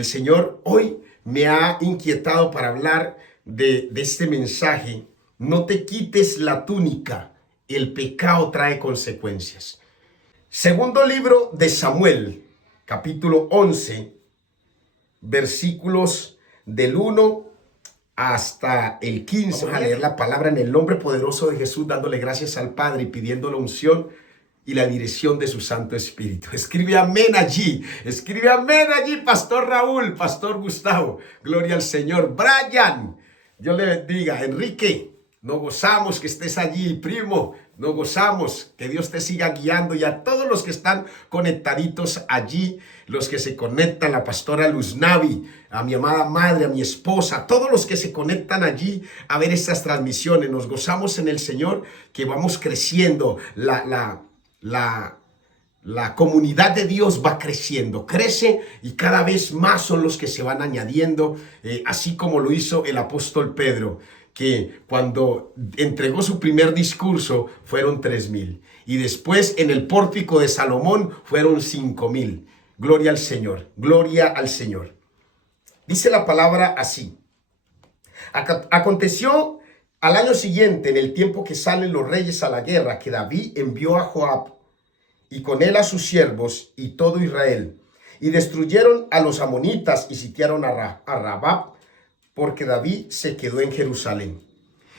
El Señor hoy me ha inquietado para hablar de este mensaje. No te quites la túnica, el pecado trae consecuencias. Segundo libro de Samuel, capítulo 11, versículos del 1 hasta el 15. Vamos a leer la palabra en el nombre poderoso de Jesús, dándole gracias al Padre y pidiendo la unción y la dirección de su Santo Espíritu. Escribe amén allí, Pastor Raúl, Pastor Gustavo, gloria al Señor. Brian, Dios le bendiga. Enrique, nos gozamos que estés allí, primo, nos gozamos, que Dios te siga guiando, y a todos los que están conectaditos allí, los que se conectan, la pastora Luz Navi, a mi amada madre, a mi esposa, a todos los que se conectan allí a ver estas transmisiones. Nos gozamos en el Señor, que vamos creciendo, la comunidad de Dios va creciendo, crece, y cada vez más son los que se van añadiendo, así como lo hizo el apóstol Pedro, que cuando entregó su primer discurso fueron 3,000, y después en el pórtico de Salomón fueron 5,000. Gloria al Señor, gloria al Señor. Dice la palabra así: aconteció al año siguiente, en el tiempo que salen los reyes a la guerra, que David envió a Joab y con él a sus siervos y todo Israel, y destruyeron a los amonitas y sitiaron a Rabá, porque David se quedó en Jerusalén.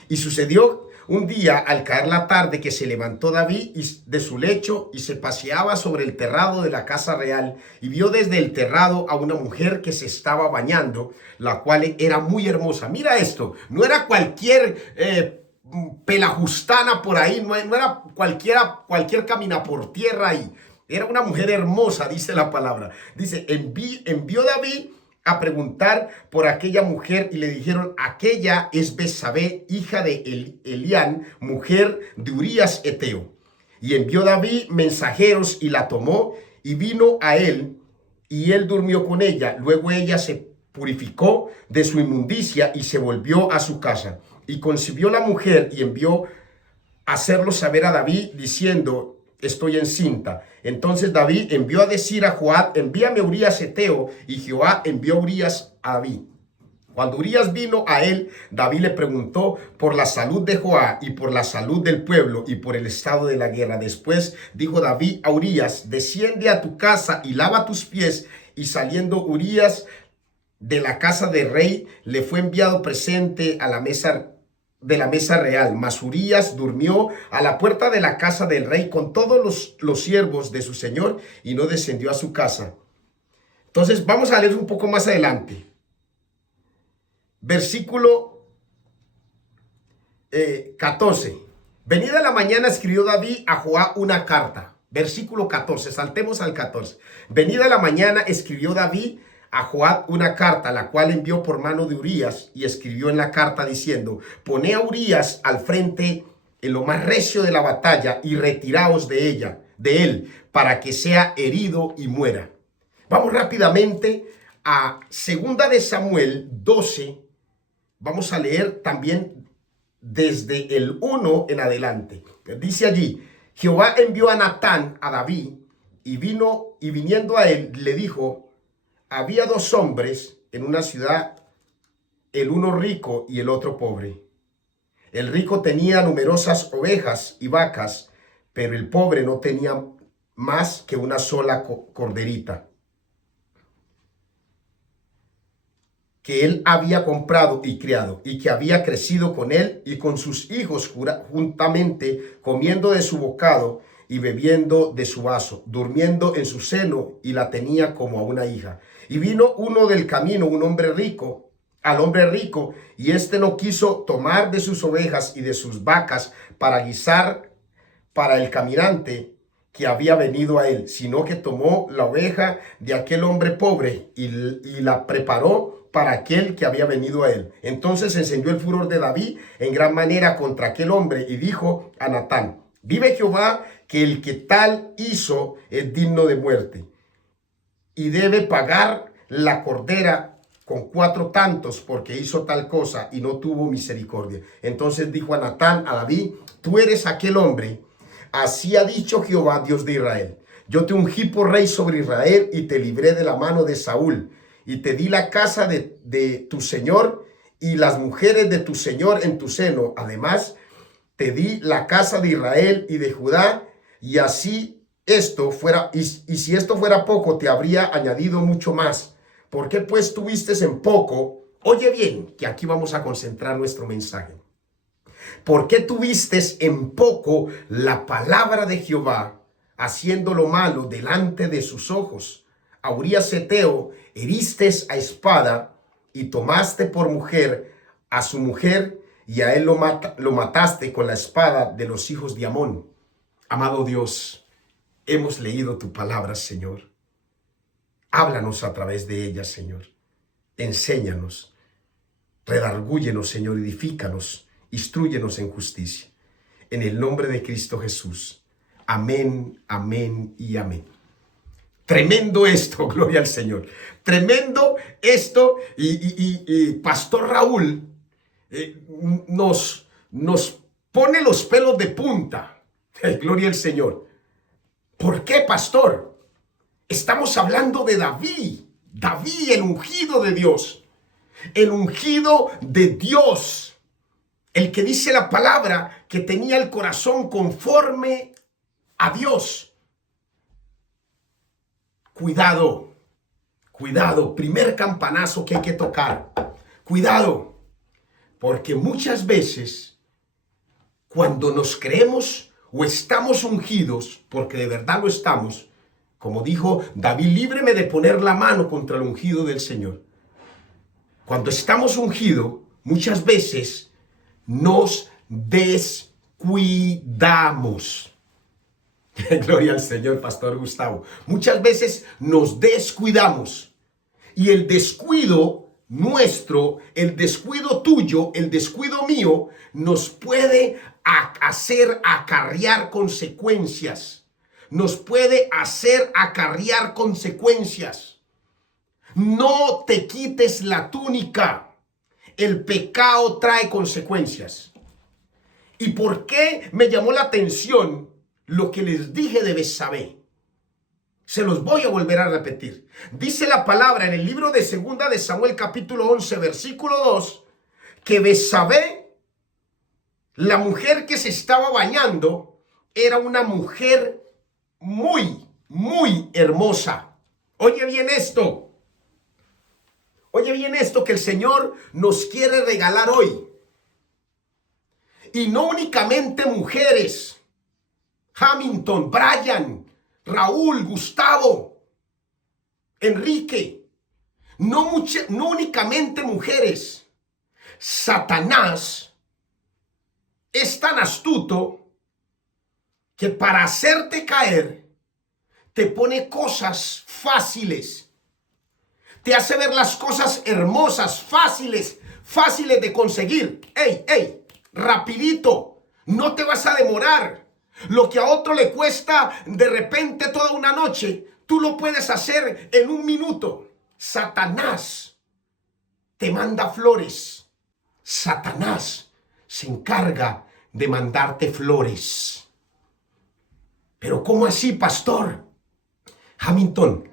Y sucedió un día, al caer la tarde, que se levantó David de su lecho y se paseaba sobre el terrado de la casa real, y vio desde el terrado a una mujer que se estaba bañando, la cual era muy hermosa. Mira esto, no era cualquier pelajustana por ahí, no era cualquier camina por tierra ahí. Era una mujer hermosa, dice la palabra. Dice, envió David a preguntar por aquella mujer, y le dijeron: aquella es Betsabé, hija de Elián, mujer de Urías Eteo. Y envió David mensajeros y la tomó, y vino a él, y él durmió con ella. Luego ella se purificó de su inmundicia y se volvió a su casa. Y concibió la mujer y envió a hacerlo saber a David, diciendo: estoy encinta. Entonces David envió a decir a Joab: envíame a Urías Eteo. Y Jehová envió a Urías a David. Cuando Urías vino a él, David le preguntó por la salud de Joab y por la salud del pueblo y por el estado de la guerra. Después dijo David a Urías: desciende a tu casa y lava tus pies. Y saliendo Urías de la casa del rey, le fue enviado presente a la mesa real. Mas Urías durmió a la puerta de la casa del rey con todos los siervos de su señor, y no descendió a su casa. Entonces vamos a leer un poco más adelante. Versículo 14. Venida la mañana, escribió David a Joab una carta. Versículo 14, saltemos al 14. Venida la mañana, escribió David a Joab una carta, la cual envió por mano de Urías, y escribió en la carta diciendo: poné a Urías al frente en lo más recio de la batalla, y retiraos de él, para que sea herido y muera. Vamos rápidamente a Segunda de Samuel 12. Vamos a leer también desde el 1 en adelante. Dice allí: Jehová envió a Natán a David, y viniendo a él, le dijo: había dos hombres en una ciudad, el uno rico y el otro pobre. El rico tenía numerosas ovejas y vacas, pero el pobre no tenía más que una sola corderita, que él había comprado y criado, y que había crecido con él y con sus hijos juntamente, comiendo de su bocado y bebiendo de su vaso, durmiendo en su seno, y la tenía como a una hija. Y vino uno del camino, al hombre rico, y éste no quiso tomar de sus ovejas y de sus vacas para guisar para el caminante que había venido a él, sino que tomó la oveja de aquel hombre pobre y la preparó para aquel que había venido a él. Entonces encendió el furor de David en gran manera contra aquel hombre, y dijo a Natán: vive Jehová, que el que tal hizo es digno de muerte, y debe pagar la cordera con 4 tantos, porque hizo tal cosa y no tuvo misericordia. Entonces dijo a Natán a David: tú eres aquel hombre. Así ha dicho Jehová, Dios de Israel: yo te ungí por rey sobre Israel, y te libré de la mano de Saúl, y te di la casa de tu señor y las mujeres de tu señor en tu seno. Además, te di la casa de Israel y de Judá, y así esto fuera, y si esto fuera poco, te habría añadido mucho más. ¿Por qué pues tuviste en poco? Oye bien, que aquí vamos a concentrar nuestro mensaje. ¿Por qué tuviste en poco la palabra de Jehová, haciendo lo malo delante de sus ojos? A Urías Heteo heriste a espada y tomaste por mujer a su mujer, y a él lo mataste con la espada de los hijos de Amón. Amado Dios, hemos leído tu palabra, Señor. Háblanos a través de ella, Señor. Enséñanos, redargúyenos, Señor, edifícanos, instrúyenos en justicia. En el nombre de Cristo Jesús. Amén, amén y amén. Tremendo esto, gloria al Señor. Tremendo esto. Y Pastor Raúl nos pone los pelos de punta. Gloria al Señor. ¿Por qué, pastor? Estamos hablando de David. David, el ungido de Dios. El ungido de Dios. El que dice la palabra que tenía el corazón conforme a Dios. Cuidado, cuidado. Primer campanazo que hay que tocar. Cuidado. Porque muchas veces, cuando nos creemos o estamos ungidos, porque de verdad lo estamos, como dijo David, líbreme de poner la mano contra el ungido del Señor. Cuando estamos ungidos, muchas veces nos descuidamos. Gloria al Señor, Pastor Gustavo. Muchas veces nos descuidamos. Y el descuido nuestro, el descuido tuyo, el descuido mío, nos puede hacer acarrear consecuencias. Nos puede hacer acarrear consecuencias. No te quites la túnica. El pecado trae consecuencias. ¿Y por qué me llamó la atención lo que les dije de Betsabé? Se los voy a volver a repetir. Dice la palabra en el libro de Segunda de Samuel, capítulo 11, versículo 2, que Betsabé, la mujer que se estaba bañando, era una mujer muy, muy hermosa. Oye bien esto. Oye bien esto que el Señor nos quiere regalar hoy. Y no únicamente mujeres. Hamilton, Brian, Raúl, Gustavo, Enrique. No únicamente mujeres. Satanás es tan astuto que para hacerte caer te pone cosas fáciles. Te hace ver las cosas hermosas, fáciles de conseguir. ¡Ey! Rapidito. No te vas a demorar. Lo que a otro le cuesta de repente toda una noche, tú lo puedes hacer en un minuto. Satanás te manda flores. Satanás se encarga de mandarte flores. Pero ¿cómo así, pastor? Hamilton,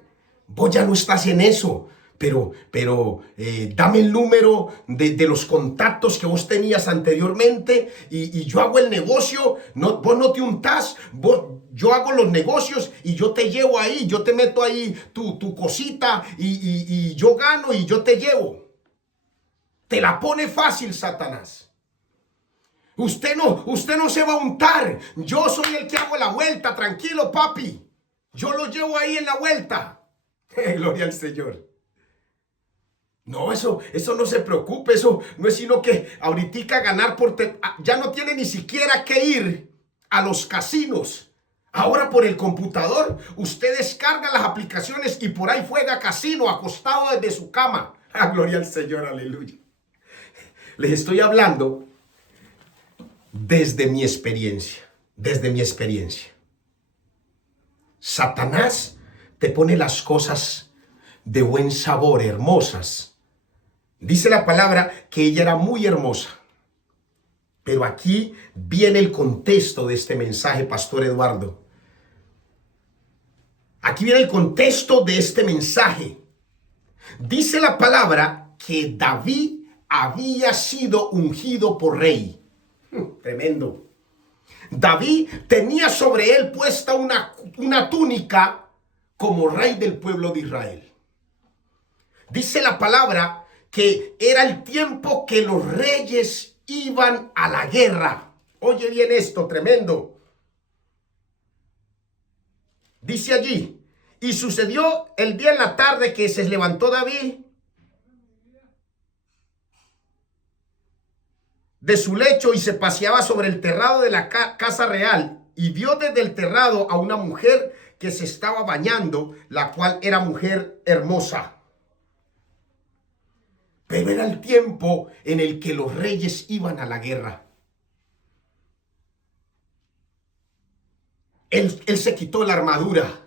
vos ya no estás en eso. Pero dame el número de los contactos que vos tenías anteriormente y yo hago el negocio. No, vos no te untás, yo hago los negocios y yo te llevo ahí, yo te meto ahí tu cosita y yo gano y yo te llevo. Te la pone fácil, Satanás. Usted no se va a untar. Yo soy el que hago la vuelta, tranquilo, papi. Yo lo llevo ahí en la vuelta. Gloria al Señor. No, eso no se preocupe, eso no es sino que ahorita ganar ya no tiene ni siquiera que ir a los casinos. Ahora por el computador usted descarga las aplicaciones y por ahí juega casino acostado desde su cama. Gloria al Señor, aleluya. Les estoy hablando desde mi experiencia, Satanás te pone las cosas de buen sabor, hermosas. Dice la palabra que ella era muy hermosa. Pero aquí viene el contexto de este mensaje, Pastor Eduardo. Aquí viene el contexto de este mensaje. Dice la palabra que David había sido ungido por rey. Tremendo. David tenía sobre él puesta una túnica como rey del pueblo de Israel. Dice la palabra que era el tiempo que los reyes iban a la guerra. Oye bien esto, tremendo. Dice allí, y sucedió el día en la tarde que se levantó David de su lecho y se paseaba sobre el terrado de la casa real, y vio desde el terrado a una mujer que se estaba bañando, la cual era mujer hermosa. Pero era el tiempo en el que los reyes iban a la guerra. Él se quitó la armadura,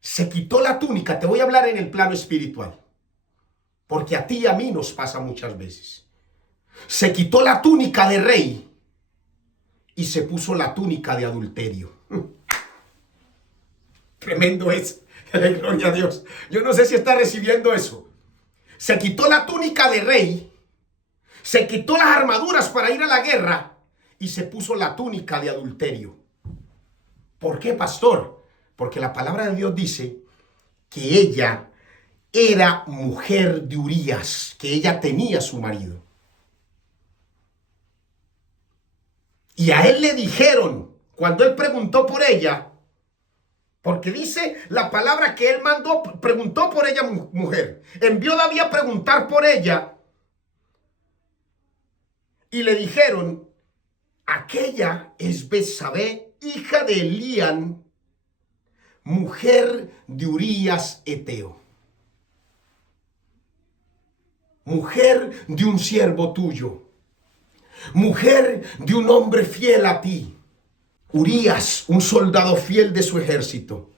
se quitó la túnica. Te voy a hablar en el plano espiritual, porque a ti y a mí nos pasa muchas veces. Se quitó la túnica de rey y se puso la túnica de adulterio. Tremendo es. Gloria a Dios. Yo no sé si está recibiendo eso. Se quitó la túnica de rey, se quitó las armaduras para ir a la guerra y se puso la túnica de adulterio. ¿Por qué, pastor? Porque la palabra de Dios dice que ella era mujer de Urías, que ella tenía su marido. Y a él le dijeron, cuando él preguntó por ella, porque dice la palabra que él preguntó por ella, mujer. Envió David a preguntar por ella. Y le dijeron, aquella es Betsabé, hija de Elián, mujer de Urías Eteo. Mujer de un siervo tuyo. Mujer de un hombre fiel a ti. Urías, un soldado fiel de su ejército,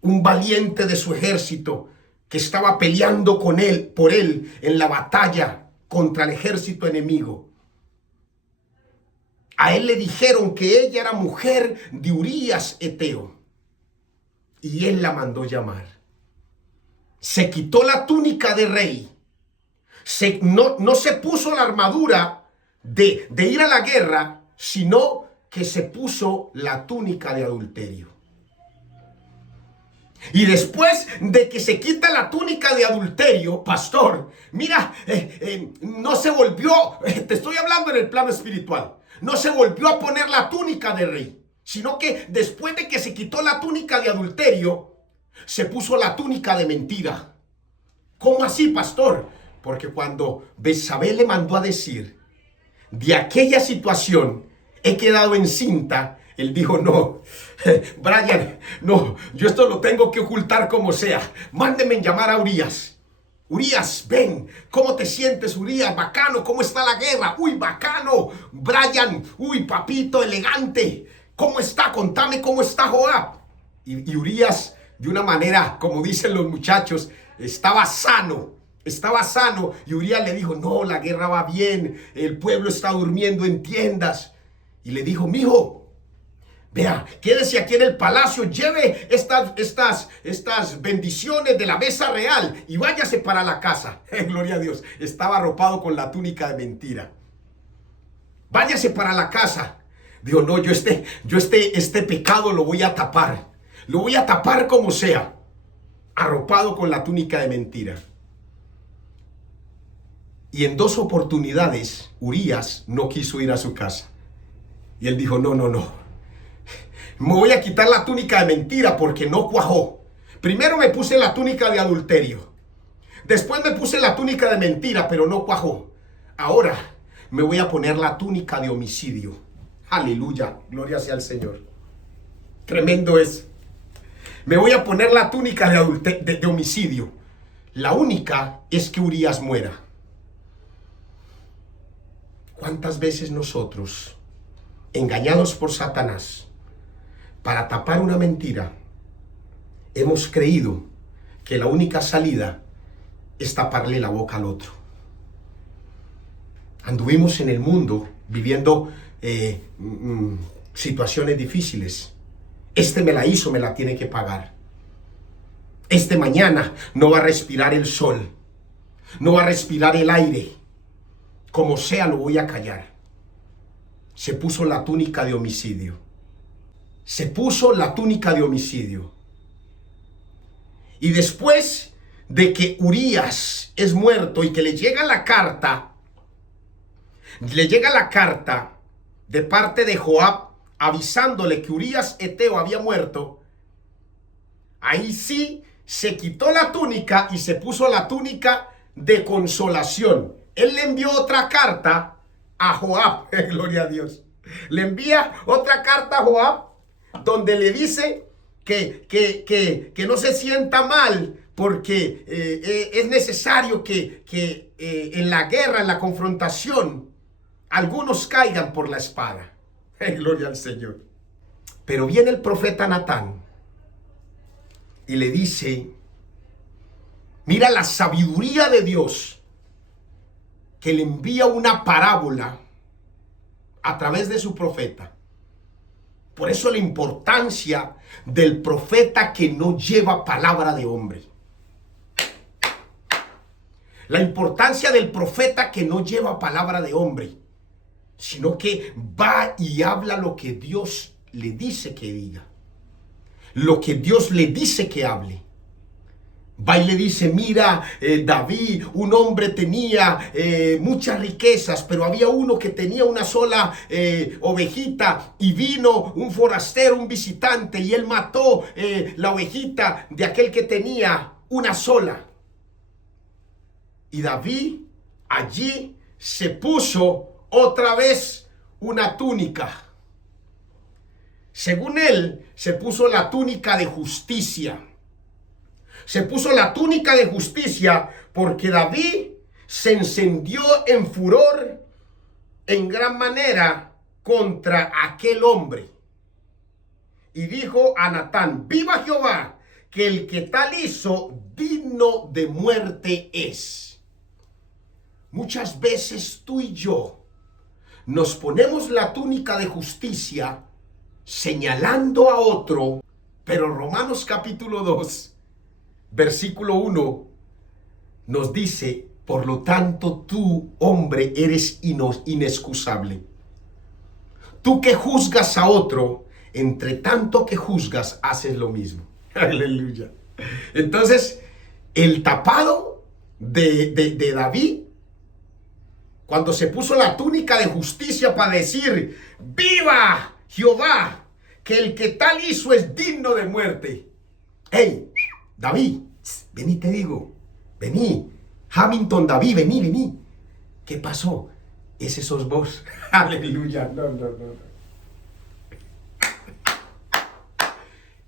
un valiente de su ejército que estaba peleando con él, por él en la batalla contra el ejército enemigo. A él le dijeron que ella era mujer de Urías Eteo y él la mandó llamar. Se quitó la túnica de rey, no se puso la armadura de ir a la guerra, sino que se puso la túnica de adulterio. Y después de que se quita la túnica de adulterio, pastor, mira, no se volvió, te estoy hablando en el plano espiritual, no se volvió a poner la túnica de rey, sino que después de que se quitó la túnica de adulterio, se puso la túnica de mentira. ¿Cómo así, pastor? Porque cuando Betsabé le mandó a decir, de aquella situación he quedado encinta, él dijo, no, Brian, no, yo esto lo tengo que ocultar como sea. Mándeme llamar a Urías. Urías, ven, ¿cómo te sientes, Urías? Bacano, ¿cómo está la guerra? Uy, bacano. Brian, uy, papito, elegante. ¿Cómo está? Contame cómo está Joab. Y Urías, de una manera, como dicen los muchachos, estaba sano. Estaba sano y Urías le dijo, no, la guerra va bien, el pueblo está durmiendo en tiendas. Y le dijo, mijo, vea, quédese aquí en el palacio, lleve estas bendiciones de la mesa real y váyase para la casa. Gloria a Dios, estaba arropado con la túnica de mentira. Váyase para la casa. Dijo, no, yo este pecado lo voy a tapar como sea, arropado con la túnica de mentira. Y en 2 oportunidades, Urías no quiso ir a su casa. Y él dijo, no. Me voy a quitar la túnica de mentira porque no cuajó. Primero me puse la túnica de adulterio. Después me puse la túnica de mentira, pero no cuajó. Ahora me voy a poner la túnica de homicidio. Aleluya, gloria sea al Señor. Tremendo es. Me voy a poner la túnica de homicidio. La única es que Urías muera. ¿Cuántas veces nosotros, engañados por Satanás, para tapar una mentira, hemos creído que la única salida es taparle la boca al otro? Anduvimos en el mundo viviendo situaciones difíciles. Este me la hizo, me la tiene que pagar. Este mañana no va a respirar el sol, no va a respirar el aire. Como sea, lo voy a callar. Se puso la túnica de homicidio. Se puso la túnica de homicidio. Y después de que Urías es muerto y que le llega la carta de parte de Joab avisándole que Urías Eteo había muerto, ahí sí se quitó la túnica y se puso la túnica de consolación. Él le envió otra carta a Joab, gloria a Dios. Le envía otra carta a Joab donde le dice que no se sienta mal porque es necesario que en la guerra, en la confrontación, algunos caigan por la espada. Gloria al Señor. Pero viene el profeta Natán y le dice, mira la sabiduría de Dios, que le envía una parábola a través de su profeta. Por eso la importancia del profeta que no lleva palabra de hombre. La importancia del profeta que no lleva palabra de hombre, sino que va y habla lo que Dios le dice que diga. Lo que Dios le dice que hable. Va y le dice, mira, David, un hombre tenía muchas riquezas, pero había uno que tenía una sola ovejita, y vino un forastero, un visitante, y él mató la ovejita de aquel que tenía una sola. Y David allí se puso otra vez una túnica. Según él, se puso la túnica de justicia. Se puso la túnica de justicia porque David se encendió en furor en gran manera contra aquel hombre. Y dijo a Natán, viva Jehová, que el que tal hizo, digno de muerte es. Muchas veces tú y yo nos ponemos la túnica de justicia señalando a otro, pero Romanos capítulo 2, versículo 1 nos dice, por lo tanto tú, hombre, eres inexcusable. Tú que juzgas a otro, entre tanto que juzgas, haces lo mismo. Aleluya. Entonces, el tapado de David, cuando se puso la túnica de justicia para decir, ¡viva Jehová! Que el que tal hizo es digno de muerte. ¡Hey, David! Vení, te digo. Vení. Hamilton, David, vení. ¿Qué pasó? Ese sos vos. Aleluya. No.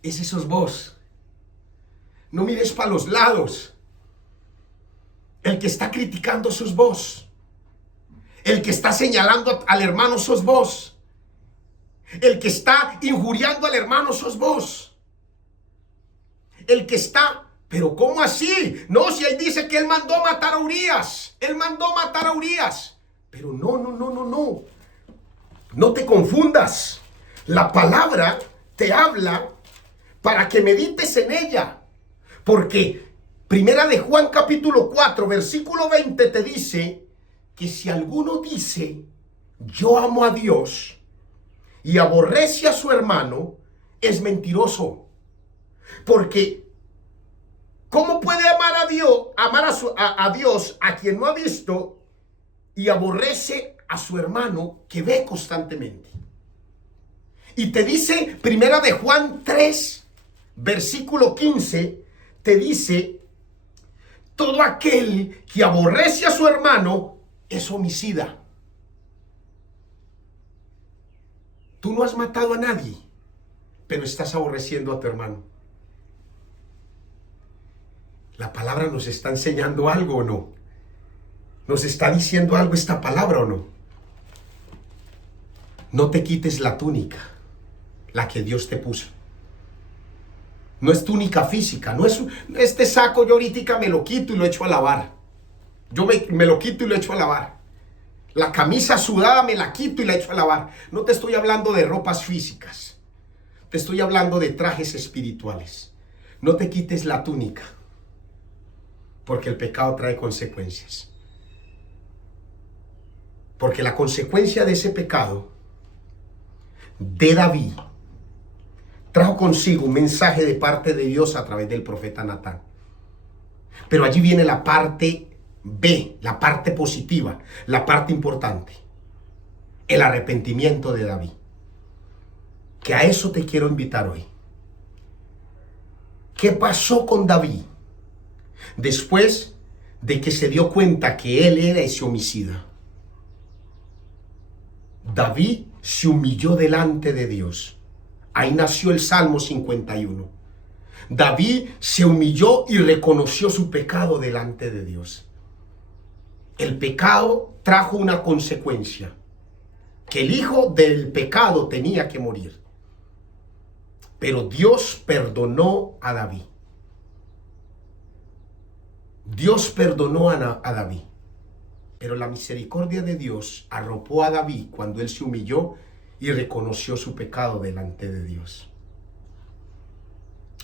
Ese sos vos. No mires para los lados. El que está criticando sos vos. El que está señalando al hermano sos vos. El que está injuriando al hermano sos vos. El que está, pero ¿cómo así? No, si ahí dice que él mandó matar a Urías. Él mandó matar a Urías. Pero no. No te confundas. La palabra te habla para que medites en ella. Porque Primera de Juan capítulo 4, versículo 20 te dice que si alguno dice, yo amo a Dios y aborrece a su hermano, es mentiroso. Porque ¿cómo puede amar a Dios, a Dios a quien no ha visto, y aborrece a su hermano que ve constantemente? Y te dice Primera de Juan 3, versículo 15, te dice, todo aquel que aborrece a su hermano es homicida. Tú no has matado a nadie, pero estás aborreciendo a tu hermano. ¿La palabra nos está enseñando algo o no? ¿Nos está diciendo algo esta palabra o no? No te quites la túnica, la que Dios te puso. No es túnica física, no es este saco, yo ahorita me lo quito y lo echo a lavar. Yo me lo quito y lo echo a lavar. La camisa sudada me la quito y la echo a lavar. No te estoy hablando de ropas físicas. Te estoy hablando de trajes espirituales. no te quites la túnica, porque el pecado trae consecuencias. Porque la consecuencia de ese pecado de David trajo consigo un mensaje de parte de Dios a través del profeta Natán. Pero allí viene la parte B, la parte positiva, la parte importante, el arrepentimiento de David. Que a eso te quiero invitar hoy. ¿Qué pasó con David después de que se dio cuenta que él era ese homicida? David se humilló delante de Dios. Ahí nació el Salmo 51. David se humilló y reconoció su pecado delante de Dios. El pecado trajo una consecuencia, que el hijo del pecado tenía que morir. Pero Dios perdonó a David. Dios perdonó a David. Pero la misericordia de Dios arropó a David cuando él se humilló y reconoció su pecado delante de Dios.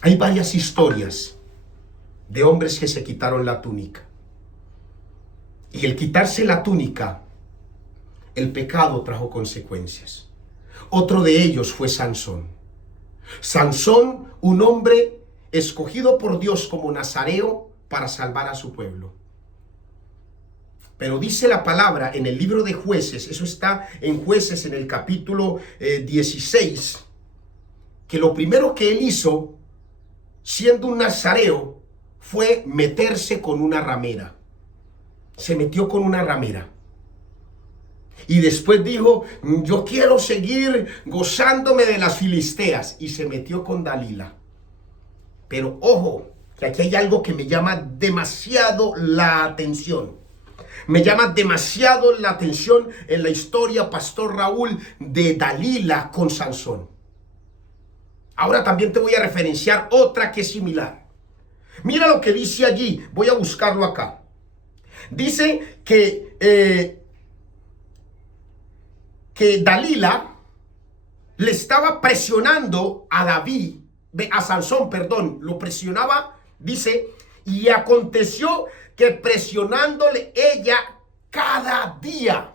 Hay varias historias de hombres que se quitaron la túnica. Y el quitarse la túnica, el pecado trajo consecuencias. Otro de ellos fue Sansón. Sansón, un hombre escogido por Dios como nazareo para salvar a su pueblo. Pero dice la palabra en el libro de Jueces, eso está en Jueces en el capítulo 16, que lo primero que él hizo, siendo un nazareo, fue meterse con una ramera. Se metió con una ramera. Y después dijo, yo quiero seguir gozándome de las filisteas. Y se metió con Dalila. Pero ojo, que aquí hay algo que me llama demasiado la atención. Me llama demasiado la atención en la historia, Pastor Raúl, de Dalila con Sansón. Ahora también te voy a referenciar otra que es similar. Mira lo que dice allí. Voy a buscarlo acá. Dice que Dalila le estaba presionando a David, a Sansón, perdón, lo presionaba, dice, y aconteció que presionándole ella cada día,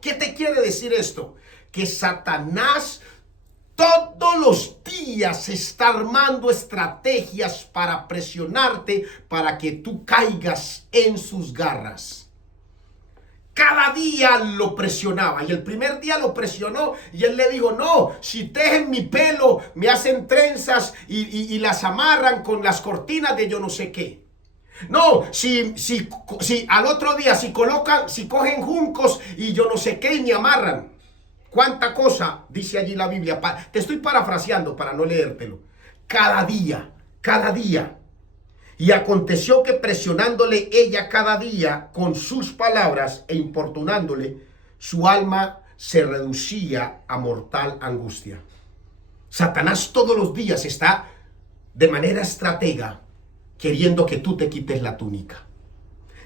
¿qué te quiere decir esto? Que Satanás todos los días está armando estrategias para presionarte, para que tú caigas en sus garras. Cada día lo presionaba, y el primer día lo presionó y él le dijo, no, si tejen mi pelo, me hacen trenzas y las amarran con las cortinas de yo no sé qué. No, si al otro día si cogen juncos y yo no sé qué y me amarran. ¿Cuánta cosa dice allí la Biblia? Te estoy parafraseando para no leértelo. Cada día. Y aconteció que presionándole ella cada día con sus palabras e importunándole, su alma se reducía a mortal angustia. Satanás todos los días está de manera estratega queriendo que tú te quites la túnica.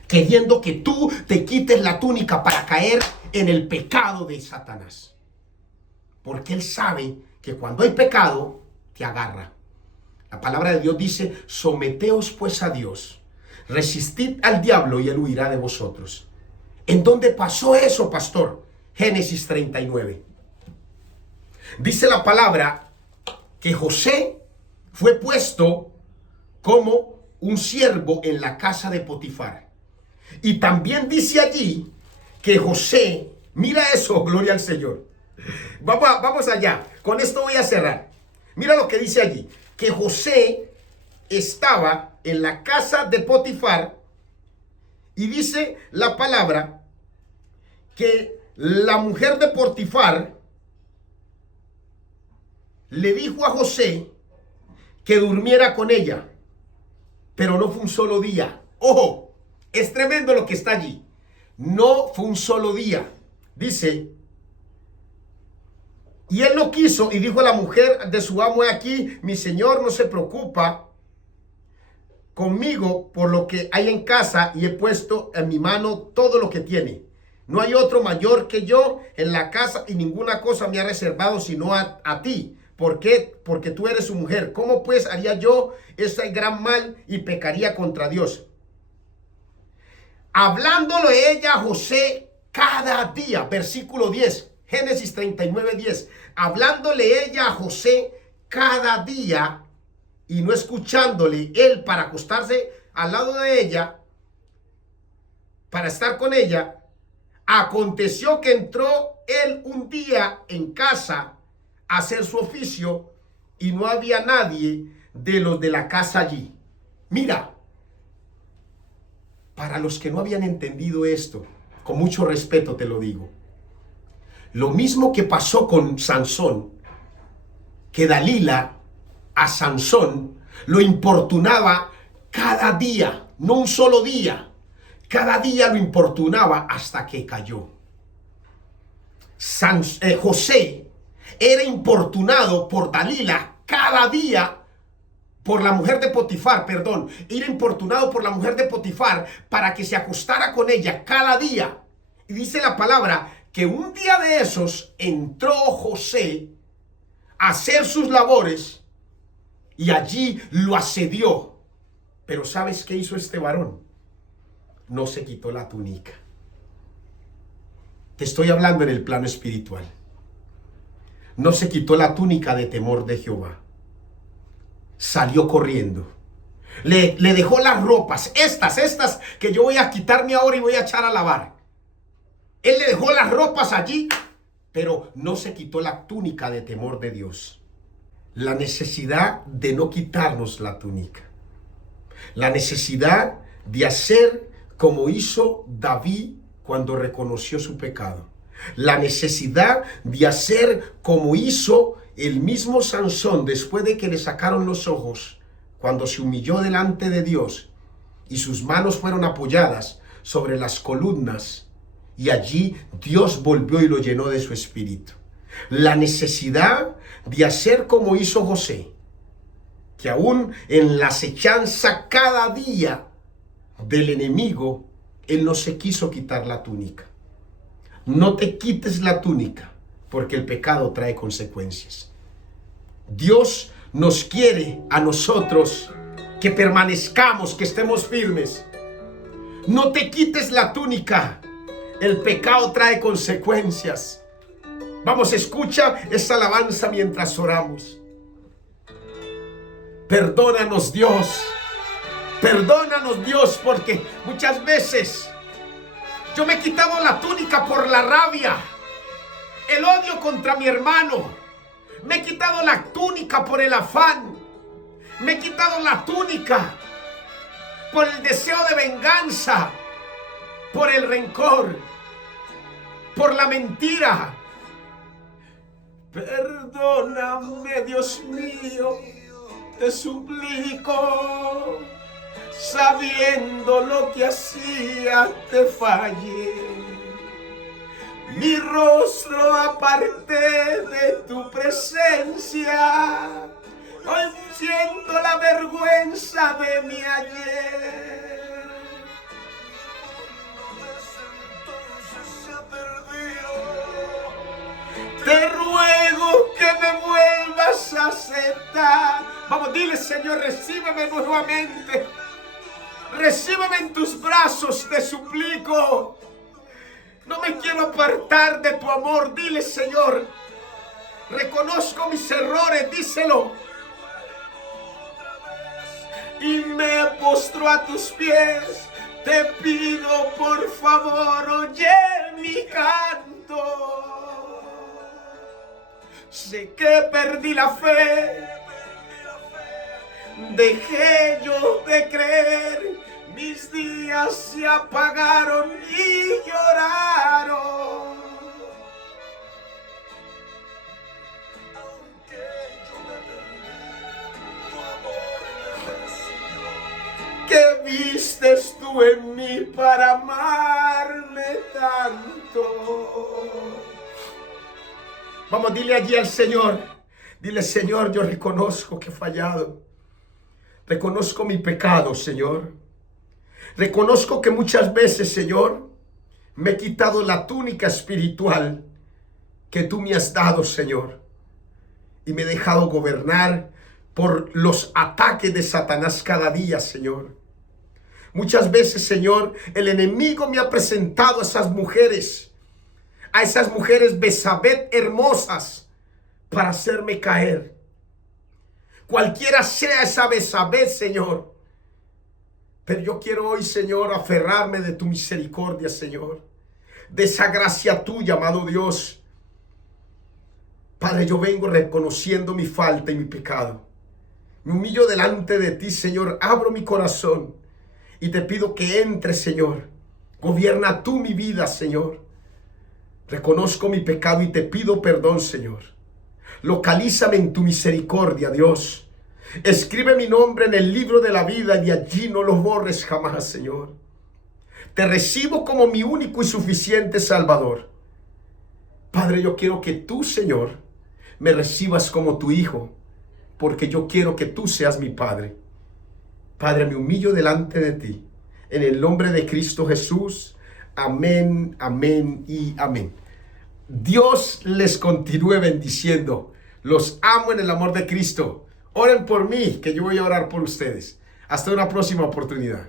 Queriendo que tú te quites la túnica para caer en el pecado de Satanás. Porque él sabe que cuando hay pecado, te agarra. La palabra de Dios dice, someteos pues a Dios, resistid al diablo y él huirá de vosotros. ¿En dónde pasó eso, pastor? Génesis 39. Dice la palabra que José fue puesto como un siervo en la casa de Potifar. Y también dice allí que José, mira eso, gloria al Señor. Vamos allá, con esto voy a cerrar. Mira lo que dice allí, que José estaba en la casa de Potifar y dice la palabra que la mujer de Potifar le dijo a José que durmiera con ella, pero no fue un solo día. Ojo, es tremendo lo que está allí. No fue un solo día. Dice, y él lo quiso y dijo a la mujer de su amo, aquí, mi señor no se preocupa conmigo por lo que hay en casa y he puesto en mi mano todo lo que tiene. No hay otro mayor que yo en la casa y ninguna cosa me ha reservado sino a ti. ¿Por qué? Porque tú eres su mujer. ¿Cómo pues haría yo ese gran mal y pecaría contra Dios? Hablándole ella a José cada día, versículo 10, Génesis 39:10. Hablándole ella a José cada día y no escuchándole él para acostarse al lado de ella, para estar con ella. Aconteció que entró él un día en casa a hacer su oficio y no había nadie de los de la casa allí. Mira, para los que no habían entendido esto, con mucho respeto te lo digo, lo mismo que pasó con Sansón, que Dalila a Sansón lo importunaba cada día, no un solo día. Cada día lo importunaba hasta que cayó. José era importunado por Dalila cada día, por la mujer de Potifar, perdón. Era importunado por la mujer de Potifar para que se acostara con ella cada día. Y dice la palabra que un día de esos entró José a hacer sus labores y allí lo asedió. Pero ¿sabes qué hizo este varón? No se quitó la túnica. Te estoy hablando en el plano espiritual. No se quitó la túnica de temor de Jehová. Salió corriendo. Le dejó las ropas, estas que yo voy a quitarme ahora y voy a echar a lavar. Él le dejó las ropas allí, pero no se quitó la túnica de temor de Dios. La necesidad de no quitarnos la túnica. La necesidad de hacer como hizo David cuando reconoció su pecado. La necesidad de hacer como hizo el mismo Sansón después de que le sacaron los ojos, cuando se humilló delante de Dios y sus manos fueron apoyadas sobre las columnas y allí Dios volvió y lo llenó de su espíritu. La necesidad de hacer como hizo José, que aún en la acechanza cada día del enemigo, él no se quiso quitar la túnica. No te quites la túnica, porque el pecado trae consecuencias. Dios nos quiere a nosotros que permanezcamos, que estemos firmes. No te quites la túnica, el pecado trae consecuencias. Vamos, escucha esa alabanza mientras oramos. Perdónanos, Dios. Perdónanos, Dios, porque muchas veces yo me he quitado la túnica por la rabia, el odio contra mi hermano. Me he quitado la túnica por el afán. Me he quitado la túnica por el deseo de venganza, por el rencor, por la mentira. Perdóname, Dios mío, te suplico. Sabiendo lo que hacía, te fallé. Mi rostro aparté de tu presencia. Hoy siento la vergüenza de mi ayer. Te ruego que me vuelvas a aceptar. Vamos, dile, Señor, recíbeme nuevamente. Recíbeme en tus brazos, te suplico. No me quiero apartar de tu amor. Dile, Señor, reconozco mis errores, díselo. Y me postro a tus pies. Te pido, por favor, oye mi canto. Sé que perdí la fe. Dejé yo de creer, mis días se apagaron y lloraron. Aunque yo me perdí, tu amor me venció. ¿Qué vistes tú en mí para amarme tanto? Vamos, dile allí al Señor. Dile, Señor, yo reconozco que he fallado. Reconozco mi pecado, Señor. Reconozco que muchas veces, Señor, Me he quitado la túnica espiritual que tú me has dado, Señor, y me he dejado gobernar por los ataques de Satanás cada día, Señor. Muchas veces, Señor, el enemigo me ha presentado a esas mujeres Besabet hermosas, para hacerme caer. Cualquiera sea esa Besabet, Señor. Pero yo quiero hoy, Señor, aferrarme de tu misericordia, Señor, de esa gracia tuya, amado Dios. Padre, yo vengo reconociendo mi falta y mi pecado. Me humillo delante de ti, Señor. Abro mi corazón y te pido que entres, Señor. Gobierna tú mi vida, Señor. Reconozco mi pecado y te pido perdón, Señor. Localízame en tu misericordia, Dios. Escribe mi nombre en el libro de la vida y allí no lo borres jamás, Señor. Te recibo como mi único y suficiente Salvador. Padre, yo quiero que tú, Señor, me recibas como tu hijo, porque yo quiero que tú seas mi Padre. Padre, me humillo delante de ti, en el nombre de Cristo Jesús. Amén, amén y amén. Dios les continúe bendiciendo. Los amo en el amor de Cristo. Oren por mí, que yo voy a orar por ustedes. Hasta una próxima oportunidad.